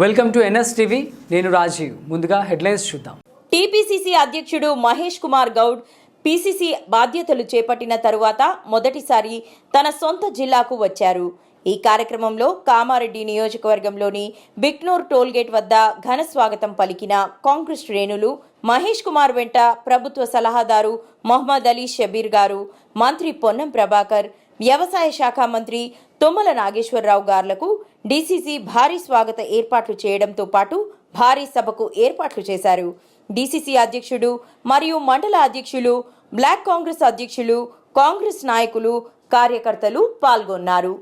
Welcome to NS TV. నేను రాజీవ్. ముందుగా headlines చూద్దాం. టీపీసీసీ అధ్యక్షుడు మహేష్ కుమార్ గౌడ్ పీసీసీ బాధ్యతలు చేపట్టిన తరువాత మొదటిసారి తన సొంత జిల్లాకు వచ్చారు. ఈ కార్యక్రమంలో కామారెడ్డి నియోజకవర్గంలోని బిక్నూర్ టోల్గేట్ వద్ద ఘన స్వాగతం పలికిన కాంగ్రెస్ శ్రేణులు మహేష్ కుమార్ వెంట ప్రభుత్వ సలహాదారు మొహమ్మద్ అలీ షబీర్ గారు, మంత్రి పొన్నం ప్రభాకర్, వ్యవసాయ శాఖ మంత్రి తుమ్మల నాగేశ్వరరావు గార్లకు డీసీసీ భారీ స్వాగత ఏర్పాట్లు చేయడంతో పాటు భారీ సభకు ఏర్పాట్లు చేశారు. డీసీసీ అధ్యక్షుడు మరియు మండల అధ్యక్షులు, బ్లాక్ కాంగ్రెస్ అధ్యక్షులు, కాంగ్రెస్ నాయకులు, కార్యకర్తలు పాల్గొన్నారు.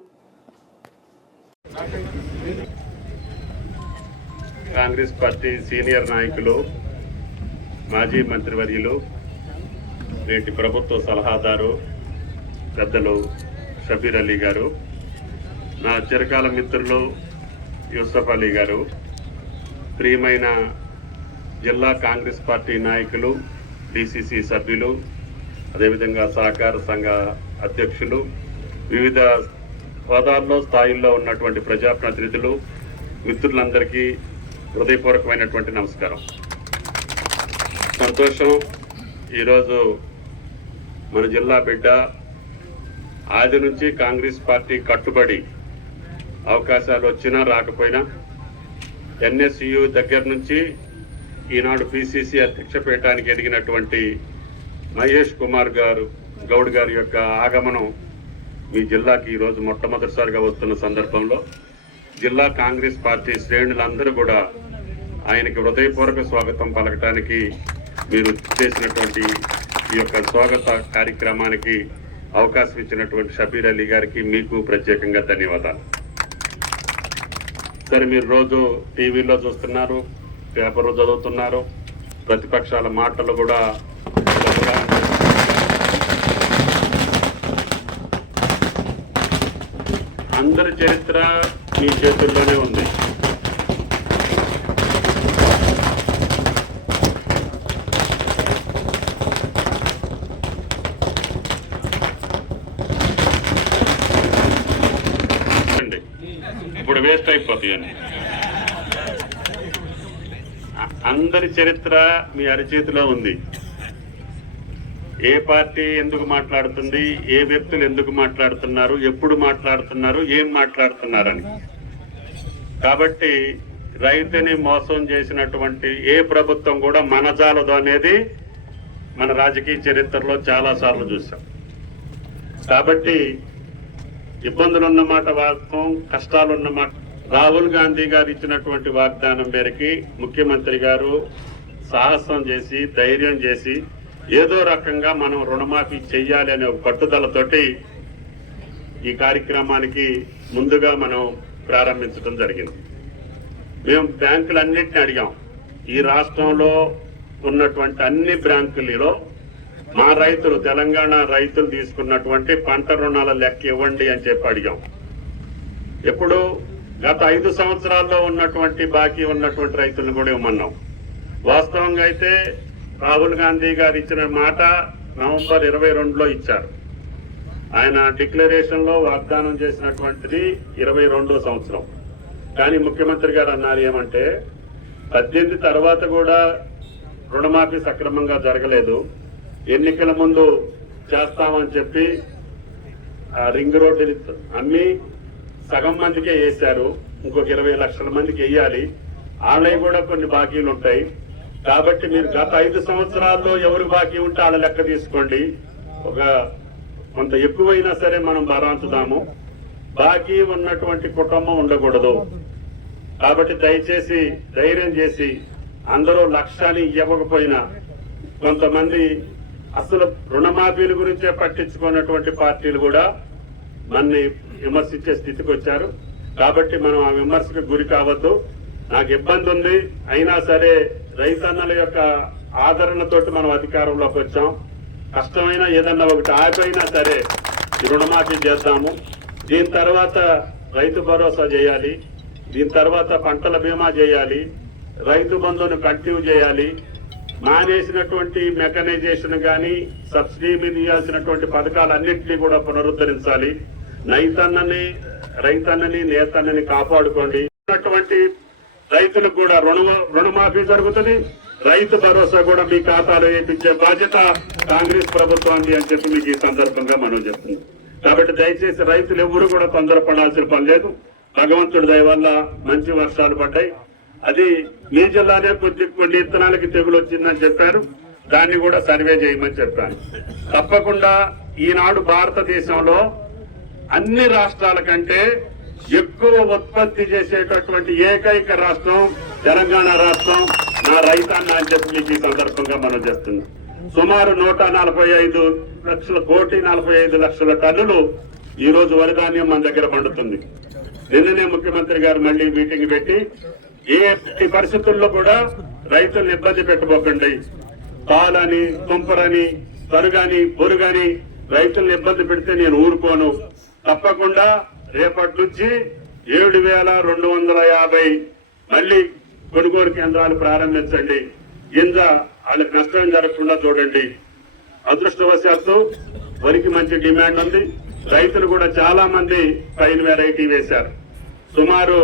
కాంగ్రెస్ పార్టీ సీనియర్ నాయకులు, మాజీ మంత్రివర్యులు, నేటి ప్రభుత్వ సలహాదారు పెద్దలు షబీర్ అలీ గారు, నా చిరకాల మిత్రులు యూసఫ్ అలీ గారు, ప్రియమైన జిల్లా కాంగ్రెస్ పార్టీ నాయకులు, డిసిసి సభ్యులు, అదేవిధంగా సహకార సంఘ అధ్యక్షులు, వివిధ హోదాల్లో స్థాయిల్లో ఉన్నటువంటి ప్రజాప్రతినిధులు, మిత్రులందరికీ హృదయపూర్వకమైనటువంటి నమస్కారం. సంతోషం. ఈరోజు మన జిల్లా బిడ్డ ఆది నుంచి కాంగ్రెస్ పార్టీ కట్టుబడి అవకాశాలు వచ్చినా రాకపోయినా ఎన్ఎస్యు దగ్గర నుంచి ఈనాడు పిసిసి అధ్యక్ష పీఠానికి ఎదిగినటువంటి మహేష్ కుమార్ గౌడ్ గారి యొక్క ఆగమనం మీ జిల్లాకి ఈరోజు మొట్టమొదటిసారిగా వస్తున్న సందర్భంలో జిల్లా కాంగ్రెస్ పార్టీ శ్రేణులందరూ కూడా ఆయనకి హృదయపూర్వక స్వాగతం పలకటానికి మీరు చేసినటువంటి ఈ యొక్క స్వాగత కార్యక్రమానికి అవకాశం ఇచ్చినటువంటి షబీర్ అలీ గారికి మీకు ప్రత్యేకంగా ధన్యవాదాలు. సరే, మీరు రోజు టీవీలో చూస్తున్నారు, పేపర్లు చదువుతున్నారు, ప్రతిపక్షాల మాటలు కూడా అందరి చరిత్ర మీ చేతుల్లోనే ఉంది. ఇప్పుడు వేస్ట్ అయిపోతాయని అందరి చరిత్ర మీ అరిచేతిలో ఉంది. ఏ పార్టీ ఎందుకు మాట్లాడుతుంది, ఏ వ్యక్తులు ఎందుకు మాట్లాడుతున్నారు, ఎప్పుడు మాట్లాడుతున్నారు, ఏం మాట్లాడుతున్నారని. కాబట్టి రైతుని మోసం చేసినటువంటి ఏ ప్రభుత్వం కూడా మనజాలదు అనేది మన రాజకీయ చరిత్రలో చాలా సార్లు చూసాం. కాబట్టి ఇబ్బందులున్నమాట వాస్తవం, కష్టాలున్నమాట. రాహుల్ గాంధీ గారు ఇచ్చినటువంటి వాగ్దానం మేరకి ముఖ్యమంత్రి గారు సాహసం చేసి, ధైర్యం చేసి, ఏదో రకంగా మనం రుణమాఫీ చెయ్యాలి అనే ఒక పట్టుదలతోటి ఈ కార్యక్రమానికి ముందుగా మనం ప్రారంభించడం జరిగింది. మేము బ్యాంకులన్నింటినీ అడిగాం. ఈ రాష్ట్రంలో ఉన్నటువంటి అన్ని బ్యాంకులలో మా రైతులు, తెలంగాణ రైతులు తీసుకున్నటువంటి పంట రుణాల లెక్క ఇవ్వండి అని చెప్పి అడిగాం. ఎప్పుడు గత 5 సంవత్సరాల్లో ఉన్నటువంటి బాకీ ఉన్నటువంటి రైతులను కూడా ఇవ్వమన్నాం. వాస్తవంగా అయితే రాహుల్ గాంధీ గారు ఇచ్చిన మాట నవంబర్ 22లో ఇచ్చారు. ఆయన డిక్లరేషన్ లో వాగ్దానం చేసినటువంటిది 22వ సంవత్సరం. కానీ ముఖ్యమంత్రి గారు అన్నారు ఏమంటే 18 తర్వాత కూడా రుణమాఫీ సక్రమంగా జరగలేదు, ఎన్నికల ముందు చేస్తామని చెప్పి ఆ రింగ్ రోడ్డుని అమ్మి సగం మందికే వేశారు, ఇంకొక 20 లక్షల మందికి వేయాలి. వాళ్ళవి కూడా కొన్ని బాకీలు ఉంటాయి. కాబట్టి మీరు గత 5 సంవత్సరాల్లో ఎవరు బాకీ ఉంటే వాళ్ళ లెక్క తీసుకోండి. కొంత ఎక్కువైనా సరే మనం భరాంచుదాము. బాకీ ఉన్నటువంటి కుటుంబం ఉండకూడదు. కాబట్టి దయచేసి ధైర్యం చేసి అందరూ లక్ష్యాన్ని ఇవ్వకపోయినా కొంతమంది అసలు రుణమాఫీల గురించే పట్టించుకున్నటువంటి పార్టీలు కూడా మనని విమర్శించే స్థితికి వచ్చారు. కాబట్టి మనం ఆ విమర్శకు గురి కావద్దు. నాకు ఇబ్బంది ఉంది, అయినా సరే రైతన్నల యొక్క ఆదరణతోటి మనం అధికారంలోకి వచ్చాం. కష్టమైనా ఏదన్నా ఒకటి ఆపైనా సరే రుణమాఫీ చేద్దాము. దీని తర్వాత రైతు భరోసా చేయాలి, దీని తర్వాత పంటల బీమా చేయాలి, రైతు బంధువును కంటిన్యూ చేయాలి, మానేసినటువంటి మెకనైజేషన్ కానీ సబ్సిడీ మీద ఇవ్వాల్సినటువంటి పథకాలన్నింటినీ కూడా పునరుద్ధరించాలి. రైతన్నని నేతన్నని కాపాడుకోండి. రైతులకు కూడా రుణమాఫీ జరుగుతుంది, రైతు భరోసా కూడా మీ ఖాతాలో వేయించే బాధ్యత కాంగ్రెస్ ప్రభుత్వాన్ని అని చెప్పి మీకు ఈ సందర్భంగా మనం చెప్తున్నాం. కాబట్టి దయచేసి రైతులు ఎవరు కూడా తొందరపడాల్సిన పని లేదు. భగవంతుడి దయ వల్ల మంచి వర్షాలు పడ్డాయి. అది మీ జిల్లానే కొన్ని విత్తనాలకి తెగులు వచ్చిందని చెప్పారు, దాన్ని కూడా సర్వే చేయమని చెప్పాను. తప్పకుండా ఈనాడు భారతదేశంలో అన్ని రాష్ట్రాల కంటే ఎక్కువ ఉత్పత్తి చేసేటటువంటి ఏకైక రాష్ట్రం తెలంగాణ రాష్ట్రం. నా రైతాంగం అని చెప్పి మీకు ఈ సందర్భంగా మనం చేస్తున్నాం. సుమారు 145 లక్షల టన్నులు ఈ రోజు వరి ధాన్యం మన దగ్గర పండుతుంది. నిన్ననే ముఖ్యమంత్రి గారు మళ్ళీ మీటింగ్ పెట్టి ఏ పరిస్థితుల్లో కూడా రైతులను ఇబ్బంది పెట్టబోకండి, పాలని తుంపరని తరుగాని బొరుగాని రైతులను ఇబ్బంది పెడితే నేను ఊరుకోను, తప్పకుండా రేపటి నుంచి 7,250 మళ్ళీ కొనుగోలు కేంద్రాలు ప్రారంభించండి. గింజ వాళ్ళకి నష్టం జరగకుండా చూడండి. అదృష్టవశాత్తు వరికి మంచి డిమాండ్ ఉంది. రైతులు కూడా చాలా మంది పైన వెరైటీ వేశారు. సుమారు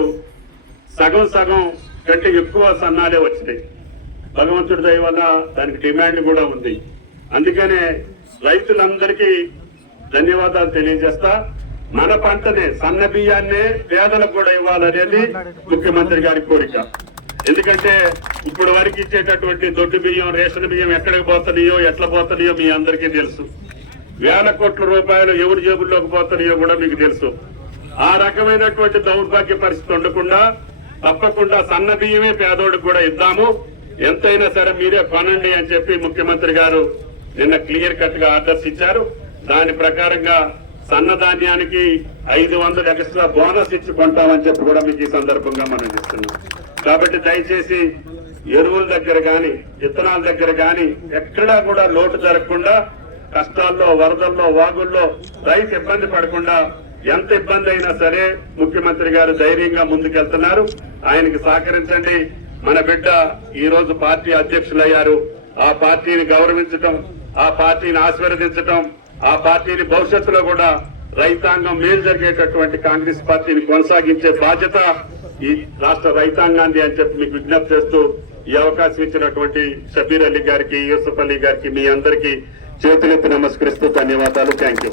సగం కంటే ఎక్కువ సన్నాలే వచ్చినాయి. భగవంతుడి దయ వల్ల దానికి డిమాండ్ కూడా ఉంది. అందుకనే రైతులందరికీ ధన్యవాదాలు తెలియజేస్తా. మన పంటనే సన్న బియ్యాన్నే పేదలకు కూడా ఇవ్వాలనేది ముఖ్యమంత్రి గారి కోరిక. ఎందుకంటే ఇప్పుడు వరకు ఇచ్చేటటువంటి దొడ్డు బియ్యం, రేషన్ బియ్యం ఎక్కడికి పోతున్నాయో ఎట్లా పోతున్నాయో మీ అందరికీ తెలుసు. వేల కోట్ల రూపాయలు ఎవరి జేబుల్లోకి పోతున్నాయో కూడా మీకు తెలుసు. ఆ రకమైనటువంటి దౌర్భాగ్య పరిస్థితి ఉండకుండా తప్పకుండా సన్న బియ్యమే పేదోడికి కూడా ఇద్దాము, ఎంతైనా సరే మీరే కొనండి అని చెప్పి ముఖ్యమంత్రి గారు నిన్న క్లియర్ కట్ గా ఆర్డర్స్ ఇచ్చారు. దాని ప్రకారంగా సన్న ధాన్యానికి 500 ఎక్స్ట్రా బోనస్ ఇచ్చి కొంటామని చెప్పి కూడా మీకు ఈ సందర్భంగా మనం ఇస్తున్నాం. కాబట్టి దయచేసి ఎరువుల దగ్గర గాని విత్తనాల దగ్గర గాని ఎక్కడా కూడా లోటు జరగకుండా, కష్టాల్లో వరదల్లో వాగుల్లో రైతు ఇబ్బంది పడకుండా, ఎంత ఇబ్బంది అయినా సరే ముఖ్యమంత్రి గారు ధైర్యంగా ముందుకెళ్తున్నారు. ఆయనకి సహకరించండి. మన బిడ్డ ఈ రోజు పార్టీ అధ్యక్షులయ్యారు. ఆ పార్టీని గౌరవించటం, ఆ పార్టీని ఆశీర్వదించటం, ఆ పార్టీని భవిష్యత్తులో కూడా రైతాంగం మేలు జరిగేటటువంటి కాంగ్రెస్ పార్టీని కొనసాగించే బాధ్యత ఈ రాష్ట్ర రైతాంగాన్ని అని చెప్పి మీకు విజ్ఞప్తి చేస్తూ ఈ అవకాశం ఇచ్చినటువంటి షబీర్ అలీ గారికి, యూసుఫ్ అలీ గారికి మీ అందరికీ చేతులెత్తి నమస్కరిస్తూ ధన్యవాదాలు. Thank you.